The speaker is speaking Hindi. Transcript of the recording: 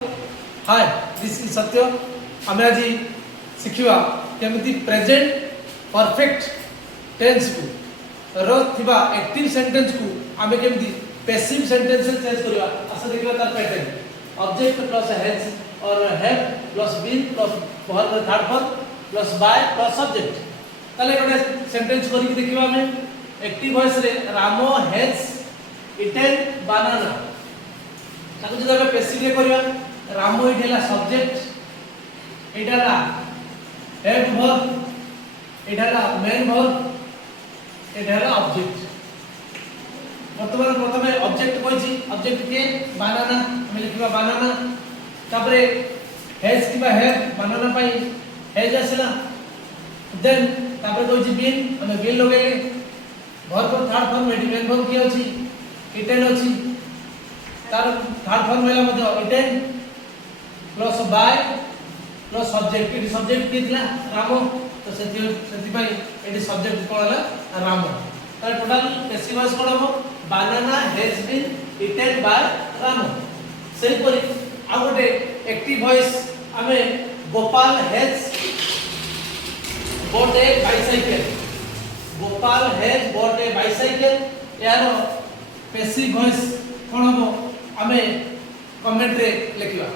हाय दिस इज सत्य आम आज शिखा केमती प्रेजेंट परफेक्ट टेंस को एक्टिव सेंटेंस को आम केमती पैसिव सेंटेंस से चेंज करवा आशा देखा तार पैटर्न ऑब्जेक्ट प्लस हैज और have plus been plus verb third form plus by plus subject ताले गोटे सेंटेंस करके देखिबा हमें एक्टिव वॉइस रे रामो हैज इटेन बनाना ताको जब हमें पैसिव रे करबा रामो इटेला सब्जेक्ट इटाला हेड वर्ब इटाला मेन वर्ब इटाला ऑब्जेक्ट बर्तमान प्रथमे ऑब्जेक्ट कोइछि ऑब्जेक्ट के बनाना हम लिखिबा बनाना तापरे हैज किबा हैव बनाना पाई हैज आसला देन तापरे कोइछि बीन हम बीन लगेले वर्ब थर्ड फॉर्म मेडी मेन वर्ब की अछि इटेन अछि तार थर्ड फॉर्म होला मध्य इटेन plus by plus subject it subject के दिला रामो तो सेति भाई एटी सब्जेक्ट कोन होला रामो तार टोटल पैसिव वॉइस कोन हो बनाना हैज बीन इटेन बाय रामो सेही परि आ गोटे एक्टिव वॉइस हमें Gopal has bot A bicycle Gopal has bot A bicycle यार पैसिव वॉइस कोन हो हमें कमेंट रे लिखिबा